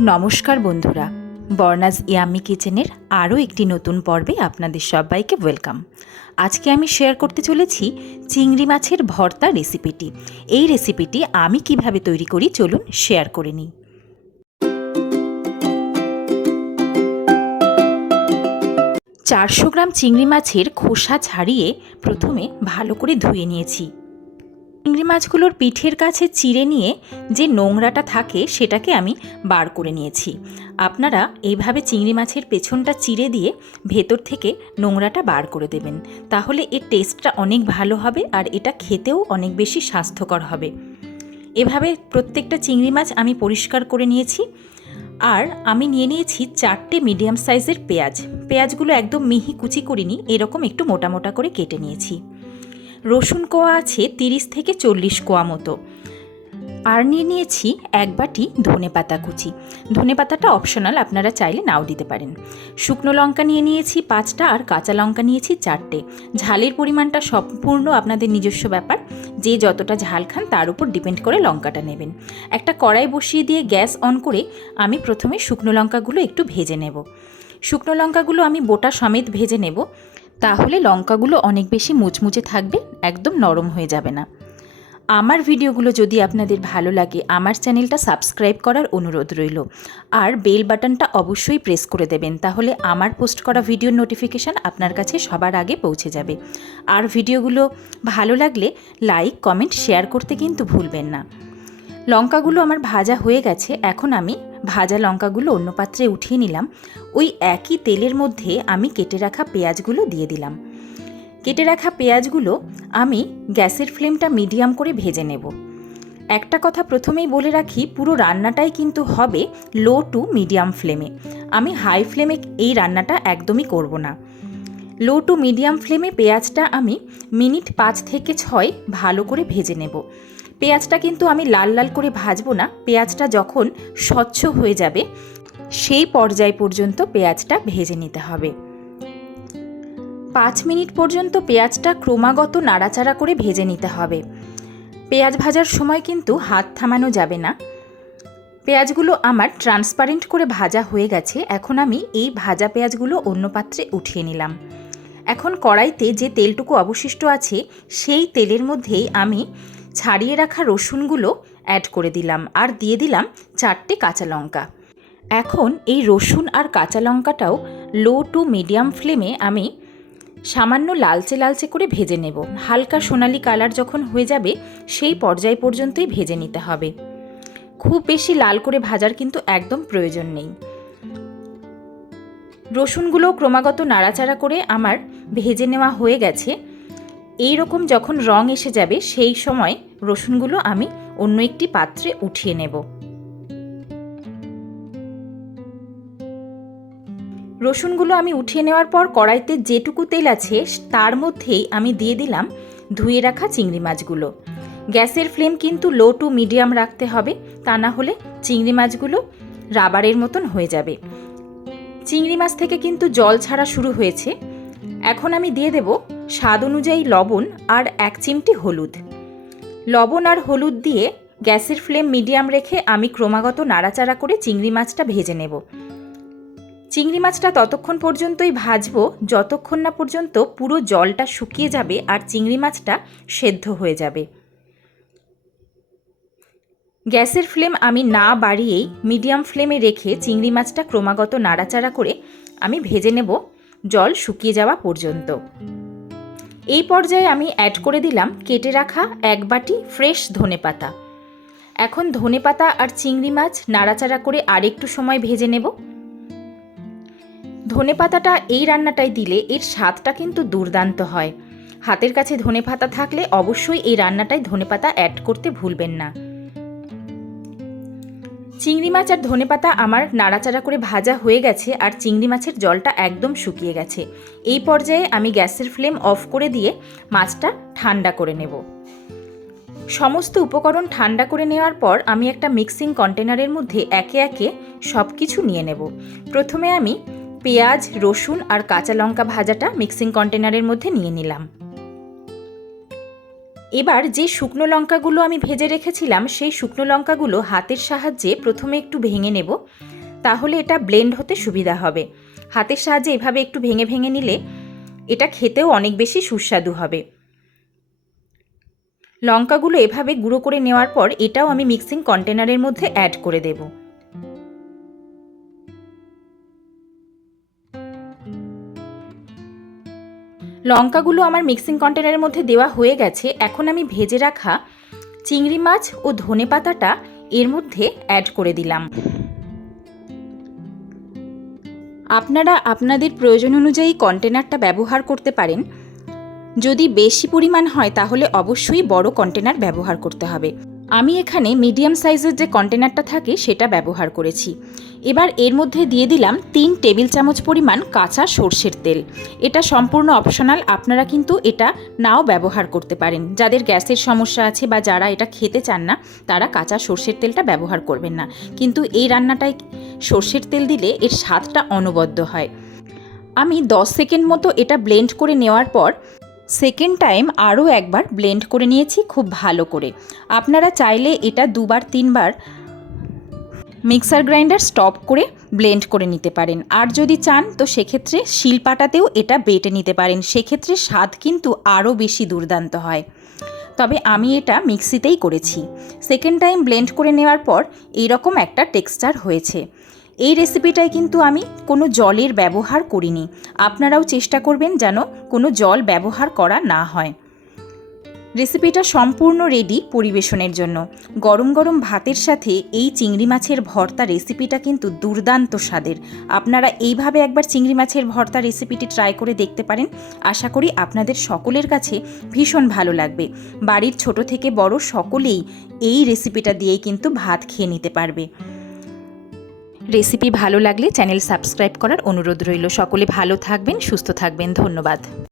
নমস্কার বন্ধুরা, বর্ণাজ ইয়ামি কিচেনের আরও একটি নতুন পর্বে আপনাদের সবাইকে ওয়েলকাম। আজকে আমি শেয়ার করতে চলেছি চিংড়ি মাছের ভর্তা রেসিপিটি। এই রেসিপিটি আমি কীভাবে তৈরি করি চলুন শেয়ার করে নিই। চারশো গ্রাম চিংড়ি মাছের খোসা ছাড়িয়ে প্রথমে ভালো করে ধুয়ে নিয়েছি। চিংড়ি মাছগুলোর পিঠের কাছে চিড়ে নিয়ে যে নোংরাটা থাকে সেটাকে আমি বার করে নিয়েছি। আপনারা এইভাবে চিংড়ি মাছের পেছনটা চিড়ে দিয়ে ভেতর থেকে নোংরাটা বার করে দেবেন। তাহলে এর টেস্টটা অনেক ভালো হবে আর এটা খেতেও অনেক বেশি স্বাস্থ্যকর হবে। এভাবে প্রত্যেকটা চিংড়ি মাছ আমি পরিষ্কার করে নিয়েছি। আর আমি নিয়ে নিয়েছি চারটে মিডিয়াম সাইজের পেঁয়াজ। পেঁয়াজগুলো একদম মিহি কুচি করিনি, এরকম একটু মোটা মোটা করে কেটে নিয়েছি। রসুন কোয়া আছে তিরিশ থেকে চল্লিশ কোয়া মতো। আর নিয়ে নিয়েছি এক বাটি ধনে পাতা কুচি। ধনে পাতাটা অপশনাল আপনারা চাইলে নাও দিতে পারেন। শুকনো লঙ্কা নিয়ে নিয়েছি পাঁচটা আর কাঁচা লঙ্কা নিয়েছি চারটে। ঝালের পরিমাণটা সম্পূর্ণ আপনাদের নিজস্ব ব্যাপার। যে যতটা ঝাল খান তার উপর ডিপেন্ড করে লঙ্কাটা নেবেন। একটা কড়াই বসিয়ে দিয়ে গ্যাস অন করে আমি প্রথমে শুকনো লঙ্কাগুলো একটু ভেজে নেব। শুকনো লঙ্কাগুলো আমি বোটা সমেত ভেজে নেব। তাহলে লঙ্কাগুলো অনেক বেশি মুচমুচে থাকবে, একদম নরম হয়ে যাবে না। আমার ভিডিওগুলো যদি আপনাদের ভালো লাগে, আমার চ্যানেলটা সাবস্ক্রাইব করার অনুরোধ রইল। আর বেল বাটনটা অবশ্যই প্রেস করে দেবেন, তাহলে আমার পোস্ট করা ভিডিওর নোটিফিকেশান আপনার কাছে সবার আগে পৌঁছে যাবে। আর ভিডিওগুলো ভালো লাগলে লাইক, কমেন্ট, শেয়ার করতে কিন্তু ভুলবেন না। লঙ্কাগুলো আমার ভাজা হয়ে গেছে, এখন আমি ভাজা লঙ্কাগুলো অন্য পাত্রে উঠিয়ে নিলাম। ওই একই তেলের মধ্যে আমি কেটে রাখা পেঁয়াজগুলো দিয়ে দিলাম। কেটে রাখা পেঁয়াজগুলো আমি গ্যাসের ফ্লেমটা মিডিয়াম করে ভেজে নেব। একটা কথা প্রথমেই বলে রাখি, পুরো রান্নাটাই কিন্তু হবে লো টু মিডিয়াম ফ্লেমে। আমি হাই ফ্লেমে এই রান্নাটা একদমই করব না। লো টু মিডিয়াম ফ্লেমে পেঁয়াজটা আমি মিনিট পাঁচ থেকে ছয় ভালো করে ভেজে নেব। পেঁয়াজটা কিন্তু আমি লাল লাল করে ভাজবো না। পেঁয়াজটা যখন স্বচ্ছ হয়ে যাবে, সেই পর্যায় পর্যন্ত পেঁয়াজটা ভেজে নিতে হবে। পাঁচ মিনিট পর্যন্ত পেঁয়াজটা ক্রমাগত নাড়াচাড়া করে ভেজে নিতে হবে। পেঁয়াজ ভাজার সময় কিন্তু হাত থামানো যাবে না। পেঁয়াজগুলো আমার ট্রান্সপারেন্ট করে ভাজা হয়ে গেছে। এখন আমি এই ভাজা পেঁয়াজগুলো অন্য পাত্রে উঠিয়ে নিলাম। এখন কড়াইতে যে তেলটুকু অবশিষ্ট আছে, সেই তেলের মধ্যেই আমি ছাড়িয়ে রাখা রসুনগুলো অ্যাড করে দিলাম আর দিয়ে দিলাম চারটে কাঁচা লঙ্কা। এখন এই রসুন আর কাঁচা লঙ্কাটাও লো টু মিডিয়াম ফ্লেমে আমি সামান্য লালচে লালচে করে ভেজে নেব। হালকা সোনালি কালার যখন হয়ে যাবে, সেই পর্যায় পর্যন্তই ভেজে নিতে হবে। খুব বেশি লাল করে ভাজার কিন্তু একদম প্রয়োজন নেই। রসুনগুলো ক্রমাগত নাড়াচাড়া করে আমার ভেজে নেওয়া হয়ে গেছে। এই রকম যখন রং এসে যাবে, সেই সময় রসুনগুলো আমি অন্য একটি পাত্রে উঠিয়ে নেব। রসুনগুলো আমি উঠিয়ে নেওয়ার পর কড়াইতে যেটুকু তেল আছে, তার মধ্যেই আমি দিয়ে দিলাম ধুয়ে রাখা চিংড়ি মাছগুলো। গ্যাসের ফ্লেম কিন্তু লো টু মিডিয়াম রাখতে হবে, তা না হলে চিংড়ি মাছগুলো রাবারের মতন হয়ে যাবে। চিংড়ি মাছ থেকে কিন্তু জল ছাড়া শুরু হয়েছে। এখন আমি দিয়ে দেব স্বাদ অনুযায়ী লবণ আর এক চিমটি হলুদ। লবণ আর হলুদ দিয়ে গ্যাসের ফ্লেম মিডিয়াম রেখে আমি ক্রমাগত নাড়াচাড়া করে চিংড়ি মাছটা ভেজে নেব। চিংড়ি মাছটা ততক্ষণ পর্যন্তই ভাজবো, যতক্ষণ না পর্যন্ত পুরো জলটা শুকিয়ে যাবে আর চিংড়ি মাছটা সেদ্ধ হয়ে যাবে। গ্যাসের ফ্লেম আমি না বাড়িয়েই মিডিয়াম ফ্লেমে রেখে চিংড়ি মাছটা ক্রমাগত নাড়াচাড়া করে আমি ভেজে নেব জল শুকিয়ে যাওয়া পর্যন্ত। এই পর্যায়ে আমি অ্যাড করে দিলাম কেটে রাখা এক বাটি ফ্রেশ ধনে পাতা। এখন ধনে পাতা আর চিংড়ি মাছ নাড়াচাড়া করে আরেকটু সময় ভেজে নেব। ধনে পাতাটা এই রান্নাটায় দিলে এর স্বাদটা কিন্তু দুর্দান্ত হয়। হাতের কাছে ধনে পাতা থাকলে অবশ্যই এই রান্নাটায় ধনে পাতা অ্যাড করতে ভুলবেন না। চিংড়ি মাছ আর ধনে পাতা আমার নাড়াচাড়া করে ভাজা হয়ে গেছে আর চিংড়ি মাছের জলটা একদম শুকিয়ে গেছে। এই পর্যায়ে আমি গ্যাসের ফ্লেম অফ করে দিয়ে মাছটা ঠান্ডা করে নেব। সমস্ত উপকরণ ঠান্ডা করে নেওয়ার পর আমি একটা মিক্সিং কন্টেনারের মধ্যে একে একে সব কিছু নিয়ে নেব। প্রথমে আমি পেঁয়াজ, রসুন আর কাঁচা লঙ্কা ভাজাটা মিক্সিং কন্টেনারের মধ্যে নিয়ে নিলাম। এবার যে শুকনো লঙ্কাগুলো আমি ভেজে রেখেছিলাম, সেই শুকনো লঙ্কাগুলো হাতের সাহায্যে প্রথমে একটু ভেঙে নেব। তাহলে এটা ব্লেন্ড হতে সুবিধা হবে। হাতের সাহায্যে এভাবে একটু ভেঙে ভেঙে নিলে এটা খেতেও অনেক বেশি সুস্বাদু হবে। লঙ্কাগুলো এভাবে গুঁড়ো করে নেওয়ার পর এটাও আমি মিক্সিং কন্টেনারের মধ্যে অ্যাড করে দেব। লঙ্কাগুলো আমার মিক্সিং কন্টেনারের মধ্যে দেওয়া হয়ে গেছে। এখন আমি ভেজে রাখা চিংড়ি মাছ ও ধনে পাতাটা এর মধ্যে অ্যাড করে দিলাম। আপনারা আপনাদের প্রয়োজন অনুযায়ী কন্টেনারটা ব্যবহার করতে পারেন। যদি বেশি পরিমাণ হয় তাহলে অবশ্যই বড় কন্টেনার ব্যবহার করতে হবে। আমি এখানে মিডিয়াম সাইজের যে কন্টেনারটা থাকে সেটা ব্যবহার করেছি। এবার এর মধ্যে দিয়ে দিলাম তিন টেবিল চামচ পরিমাণ কাঁচা সর্ষের তেল। এটা সম্পূর্ণ অপশনাল, আপনারা কিন্তু এটা নাও ব্যবহার করতে পারেন। যাদের গ্যাসের সমস্যা আছে বা যারা এটা খেতে চান না, তারা কাঁচা সর্ষের তেলটা ব্যবহার করবেন না। কিন্তু এই রান্নাটায় সর্ষের তেল দিলে এর স্বাদটা অনবদ্য হয়। আমি 10 সেকেন্ড মতো এটা ব্লেন্ড করে নেওয়ার পর সেকেন্ড টাইম আরও একবার ব্লেন্ড করে নিয়েছি, খুব ভালো করে। আপনারা চাইলে এটা দুবার, তিনবার মিক্সার গ্রাইন্ডার স্টপ করে ব্লেন্ড করে নিতে পারেন। আর যদি চান, তো সেক্ষেত্রে শিলপাটাতেও এটা বেটে নিতে পারেন। সেক্ষেত্রে স্বাদ কিন্তু আরও বেশি দুর্দান্ত হয়। তবে আমি এটা মিক্সিতেই করেছি। সেকেন্ড টাইম ব্লেন্ড করে নেওয়ার পর এইরকম একটা টেক্সচার হয়েছে। এই রেসিপিটায় কিন্তু আমি কোনো জলের ব্যবহার করিনি। আপনারাও চেষ্টা করবেন যেন কোনো জল ব্যবহার করা না হয়। রেসিপিটা সম্পূর্ণ রেডি পরিবেশনের জন্য। গরম গরম ভাতের সাথে এই চিংড়ি মাছের ভর্তা রেসিপিটা কিন্তু দুর্দান্ত স্বাদের। আপনারা এইভাবে একবার চিংড়ি মাছের ভর্তা রেসিপিটি ট্রাই করে দেখতে পারেন। আশা করি আপনাদের সকলের কাছে ভীষণ ভালো লাগবে। বাড়ির ছোট থেকে বড় সকলেই এই রেসিপিটা দিয়েই কিন্তু ভাত খেয়ে নিতে পারবে। রেসিপি ভালো লাগলে চ্যানেল সাবস্ক্রাইব করার অনুরোধ রইল। সকলে ভালো থাকবেন সুস্থ থাকবেন। ধন্যবাদ।